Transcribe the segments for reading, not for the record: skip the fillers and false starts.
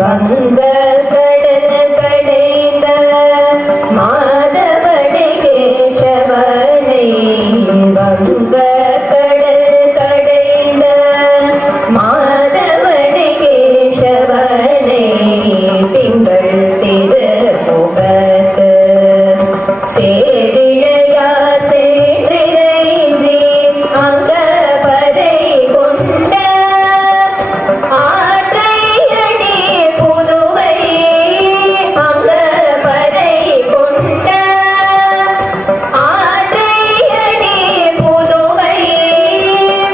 வங்க கடல் கடைந்த மாதவனை கேசவனை வங்க கடல் கடைந்த மாதவனை கேசவனை திங்கள் திருமுகத்து சேரிழையார் சென்றிறைஞ்சி அங்க பறை கொண்ட ஆற்றையடி புதுவை அங்க பறை கொண்ட ஆற்றையடி புதுவை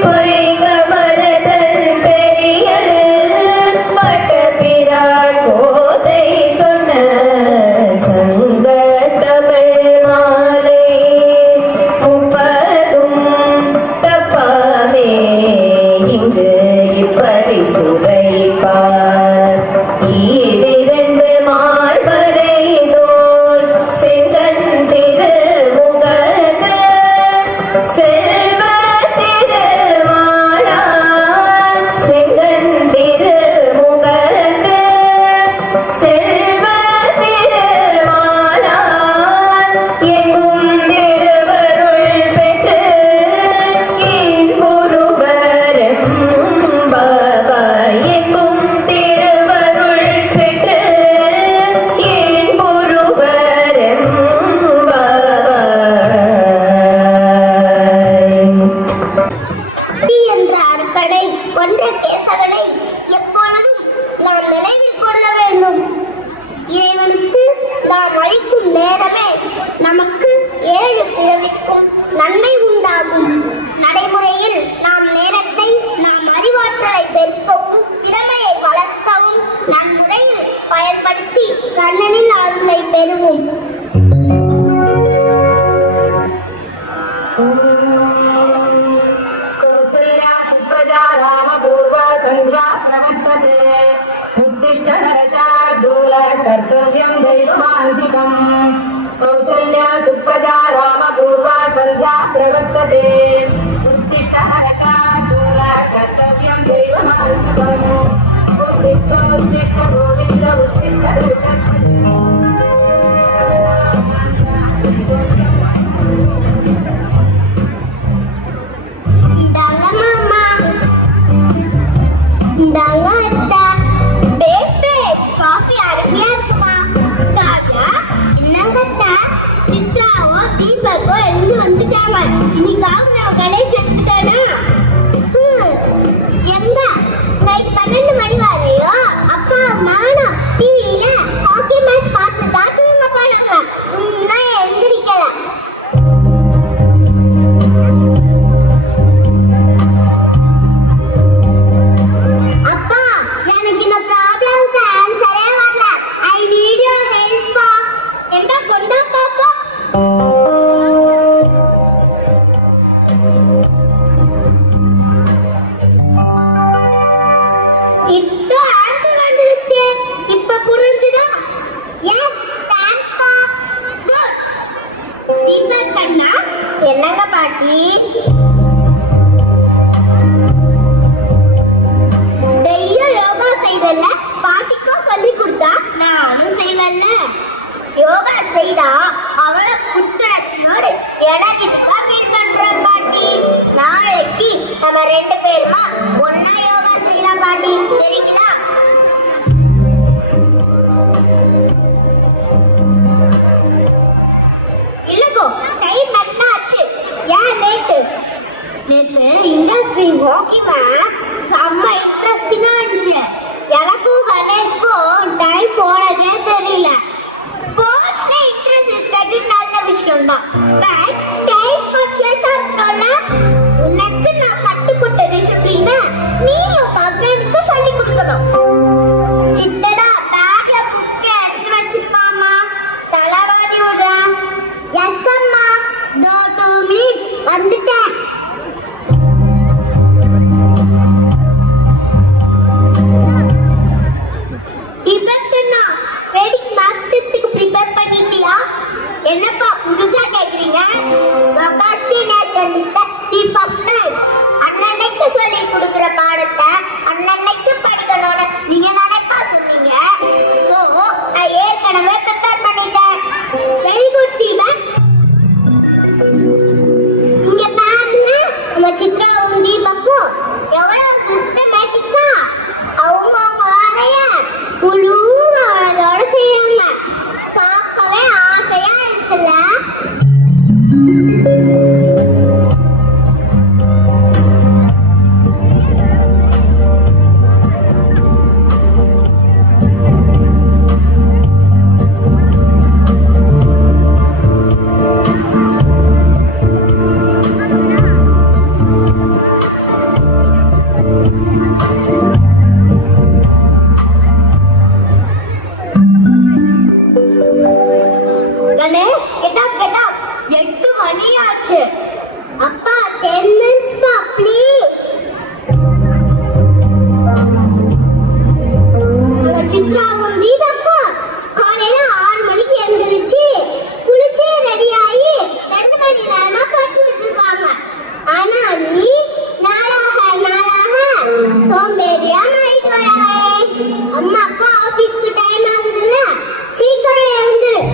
பொய்கமலதல் பெரியல் பட்டபிரான் போதை சொன்ன சங்க தமிழ் மாலை முப்பதும் தப்பாமே இங்கு இப்பரிசுரைப்பார் ஈரிரண்டு மால்வரைதோர் செங்கன் திருமுகத்து செல்வ திருமாலான் செங்கன் திருமுகத்து செல்வ திருமாலான் எங்கும் திருவருள் பெற்று இன்புறுவரும் பாபாய் எங்கும் திருவருள் பெற்று இன்புறுவரும் பாபாய் என்ற அறுக்கடை கொண்ட கேசவனை எப்பொழுதும் நாம் நினைவில் கொள்ள வேண்டும். இறைவனுக்கு நாம் அளிக்கும் நேரமே நமக்கு 7 பிறவிக்கும் நன்மை உண்டாகும். நடைமுறையில் நாம் நேரத்தை நாம் அறிவாற்றலை பெருக்கவும் திறமையை வளர்க்கவும் நன்முறையில் பயன்படுத்தி கண்ணனின் அருளை பெறுவோம். कर्तव्यं दैवमान्तिकं कौसल्या सुप्रजा रामपूर्वा सन्ध्या प्रवर्तते उत्तिष्ठ हर्षार्दूला कर्तव्यं दैवमान्तिकम् उत्तिष्ठ उत्तिष्ठ गोविन्द उत्तिष्ठ என்னங்க பாட்டி டெய்லியும் யோகா செய்தல பாட்டிக்கும் சொல்லி கொடுத்தா நானும் செய்வேன்ல. யோகா செய்தா அவளை புத்துணர்ச்சியோடு எனர்ஜெட்டிக்கா ஃபீல் பண்றேன் பாட்டி. நாளைக்கு நம்ம 2 பேருமா ஒன்னா யோகா செய்யலாம் பாட்டி, சரிங்களா? இல்லங்கோ டைம் என்னாச்சு, ஏன் லேட்டு? நேத்து இண்டஸ்ட்ரியல் ஹாக்கி மேட்ச் செம்ம இன்ட்ரெஸ்டிங்கா இருந்துச்சு. எனக்கும் கணேஷ்க்கும் டைம் போனதே தெரியல. ஸ்போர்ட்ஸ்ல இன்ட்ரெஸ்ட் இருக்கிறது நல்ல விஷயம் தான். பட் டைம் கான்ஷியஸா இருக்கணும்ல. உனக்கு நான் கற்றுக் கொடுத்த டிசிப்ளின நீ உன் மகனுக்கு சொல்லி கொடுக்கணும். சித்தடா பேக்ல புக் எடுத்து வச்சிருப்பாமா, தலைவாடி விடுறா. எஸ் அம்மா, 2 மினிட்ஸ் வந்துட்டேன். என்னப்பா புதுசா கேக்குறீங்க? அண்ணனுக்கு சொல்லி கொடுக்கிற பாடத்தை Ganesh, get up, get up. 8 மணி ஆச்சு. அப்பா 10 minutes பா, please. சித்ராவும் தீபக்கும் காலையில 6 மணிக்கு எழுந்திருச்சு குளிச்சு ரெடி ஆகி 2 மணி நேரமா படிச்சுட்டு இருக்காங்க. ஆனா நீ நாளாக சோம்பேறியா மாறிட்டு வர கணேஷ். அம்மாக்கா ஆபீஸ்க்கு டைம் ஆகுதுல்ல, சீக்கிரம் எழுந்துரு.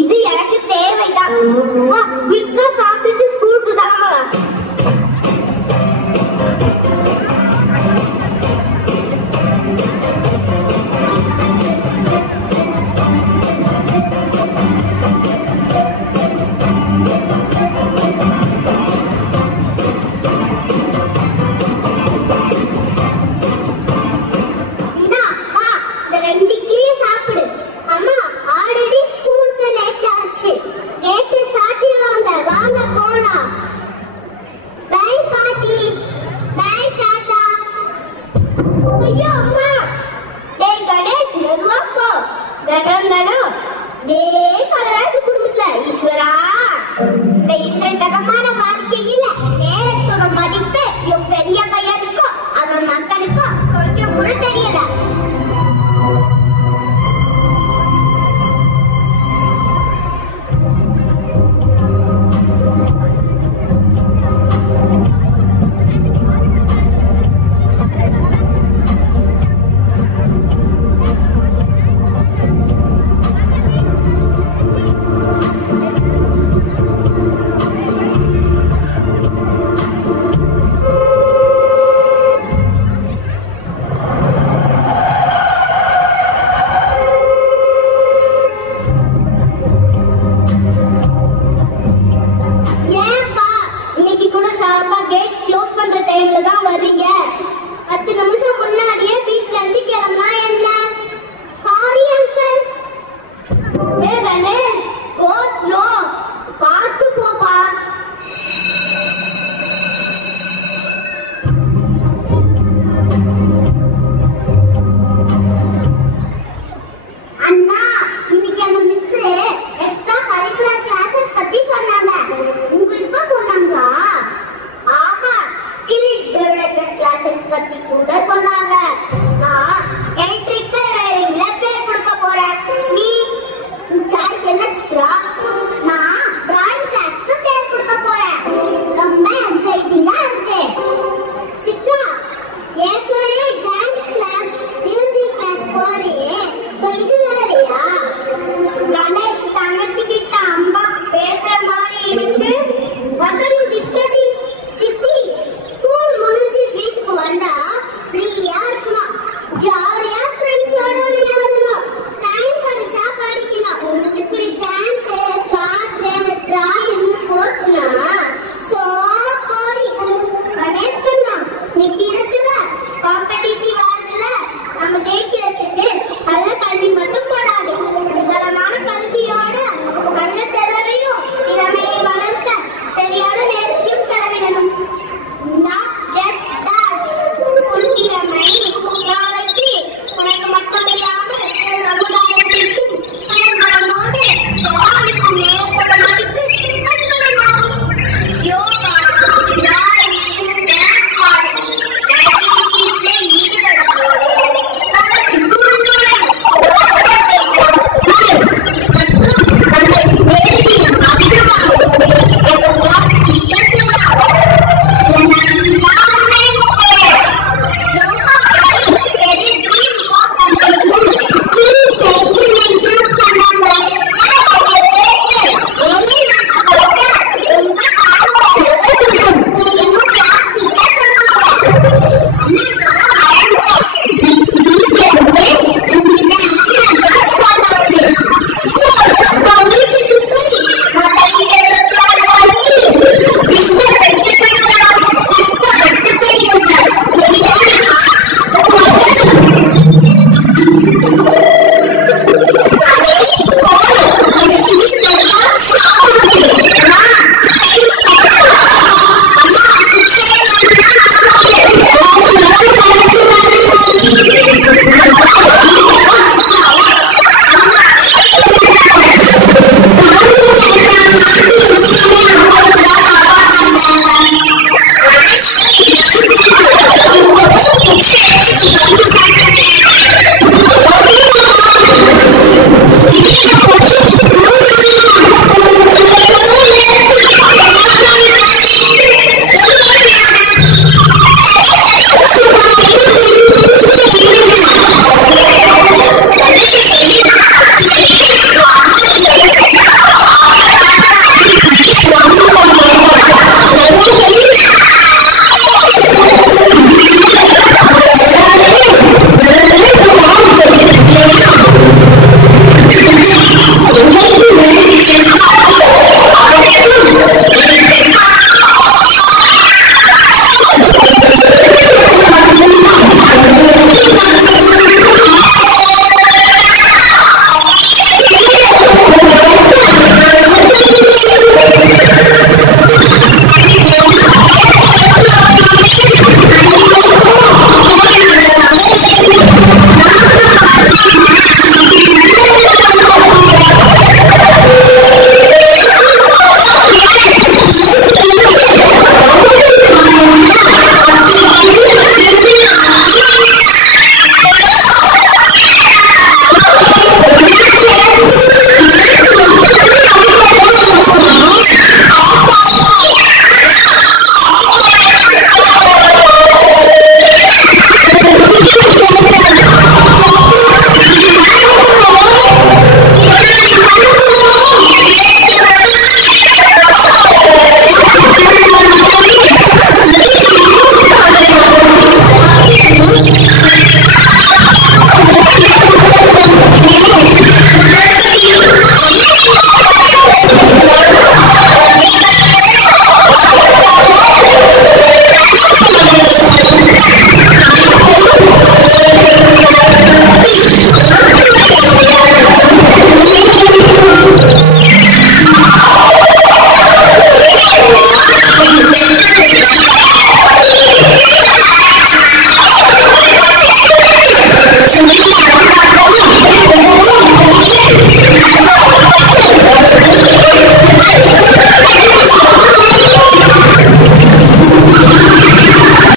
இது எனக்கு தேவைதான். குயிக்கா சாப்பிட்டுட்டு ஸ்கூலுக்கு கிளம்பலாம். குடும்பத்துல ஈஸ்வரா இந்த இத்தனை தகமா